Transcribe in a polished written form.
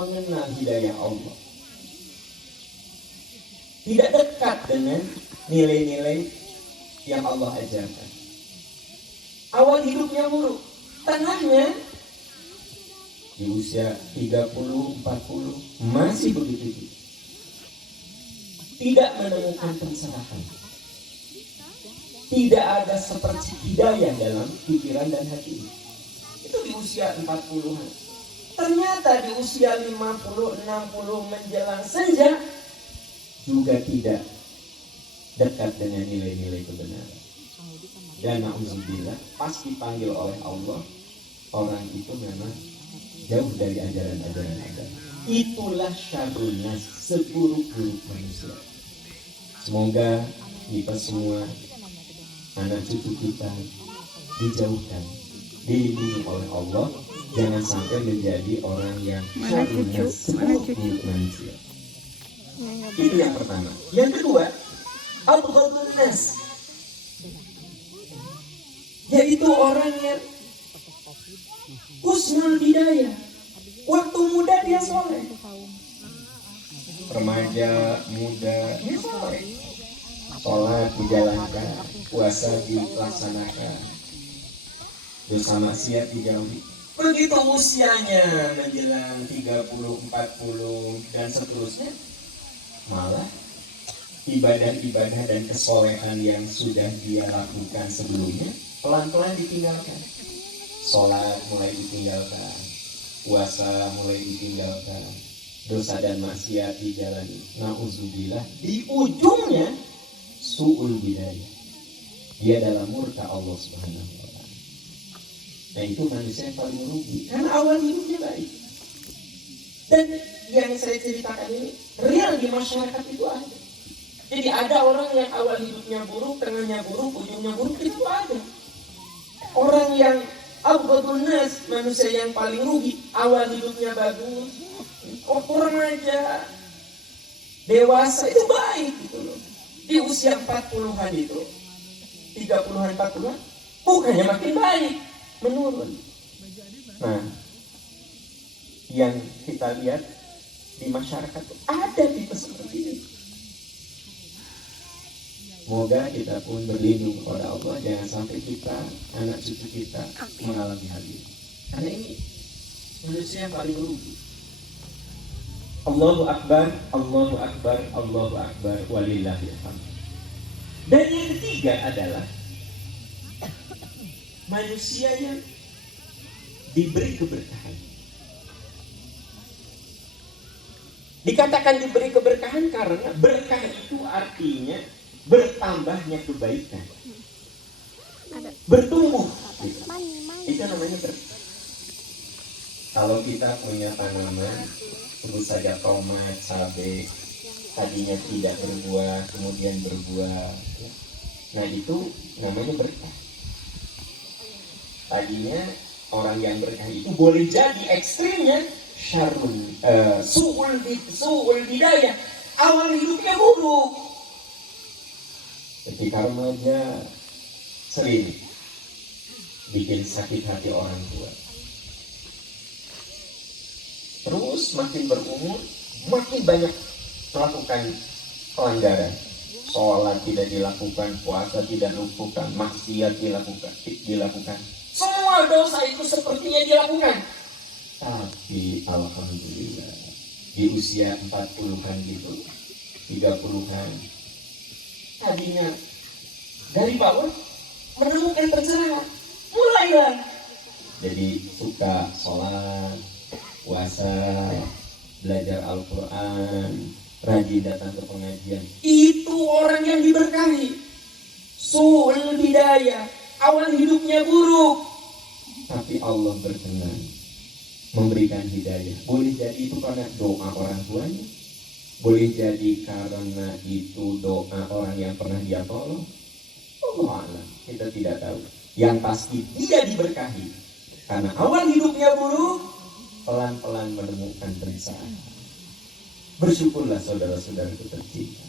mengenal hidayah Allah, tidak dekat dengan nilai-nilai yang Allah ajarkan. Awal hidupnya buruk, tengahnya di usia 30-40 masih begitu, tidak menemukan pencerahan, tidak ada seperti hidayah dalam pikiran dan hati. Itu di usia 40-an. Ternyata di usia 50-60 menjelang senja juga tidak dekat dengan nilai-nilai kebenaran. Dan na'udzubillah, pas dipanggil oleh Allah, orang itu memang jauh dari ajaran-ajaran agama. Itulah syarrun nas, seburuk-buruk manusia. Semoga kita semua, anak cucu kita, dijauhkan, dilindungi oleh Allah. Jangan sampai menjadi orang yang syarrun nas, seburuk-buruk manusia. Itu yang pertama. Yang kedua, abghadun nas, yaitu orang yang husnul bidayah. Waktu muda dia soleh, remaja muda dia soleh, sholat dijalankan, puasa dilaksanakan, dosa maksiat dijauhi. Begitu usianya menjelang 30, 40 dan seterusnya, malah ibadah-ibadah dan kesolehan yang sudah dia lakukan sebelumnya pelan-pelan ditinggalkan. Sholat mulai ditinggalkan, puasa mulai ditinggalkan, dosa dan maksiat dijalani. Na'udzubillah, di ujungnya su'ul bidayah, dia dalam murka Allah Subhanahu wa ta'ala. Nah, itu manusia yang paling merugi karena awal hidupnya baik. Dan yang saya ceritakan ini real di masyarakat itu ada. Jadi ada orang yang awal hidupnya buruk, tengahnya buruk, ujungnya buruk, itu ada. Orang yang abghadun nas, manusia yang paling rugi, awal hidupnya bagus, orang aja dewasa itu baik gitu loh. Di usia 40-an itu, 30-an, 40-an, bukannya makin baik, menurun. Nah, yang kita lihat di masyarakat ada tipe seperti ini. Semoga kita pun berlindung kepada Allah, jangan sampai kita, anak cucu kita mengalami hal ini. Karena ini manusia yang paling rugi. Allahu Akbar, Allahu Akbar, Allahu Akbar, walillahil hamd. Dan yang ketiga adalah manusia yang diberi keberkahan. Dikatakan diberi keberkahan karena berkah itu artinya bertambahnya kebaikan, bertumbuh gitu. Itu namanya berkah. Kalau kita punya tanaman, sebut saja tomat, cabai, tadinya tidak berbuah, kemudian berbuah, nah itu namanya berkah. Tadinya orang yang berkah itu boleh jadi ekstrimnya syarrun, su'ul bidayah, awal hidupnya buruk. Ketika remaja sering bikin sakit hati orang tua. Terus makin berumur, makin banyak melakukan pelanggaran. Sholat tidak dilakukan, puasa tidak dilakukan, maksiat dilakukan. Semua dosa itu sepertinya dilakukan. Tapi alhamdulillah di usia 40-an gitu, 30-an, tadinya dari bawah menemukan pencerahan, mulailah jadi suka sholat, puasa, belajar Al-Quran, rajin datang ke pengajian. Itu orang yang diberkahi. Su'ul bidayah, awal hidupnya buruk, tapi Allah berkenan memberikan hidayah. Boleh jadi itu karena doa orang tuanya, boleh jadi karena itu doa orang yang pernah dia tolong. Allah alam, kita tidak tahu. Yang pasti dia diberkahi karena awal hidupnya buruk, pelan-pelan menemukan pencerahan. Bersyukurlah saudara-saudaraku tercinta.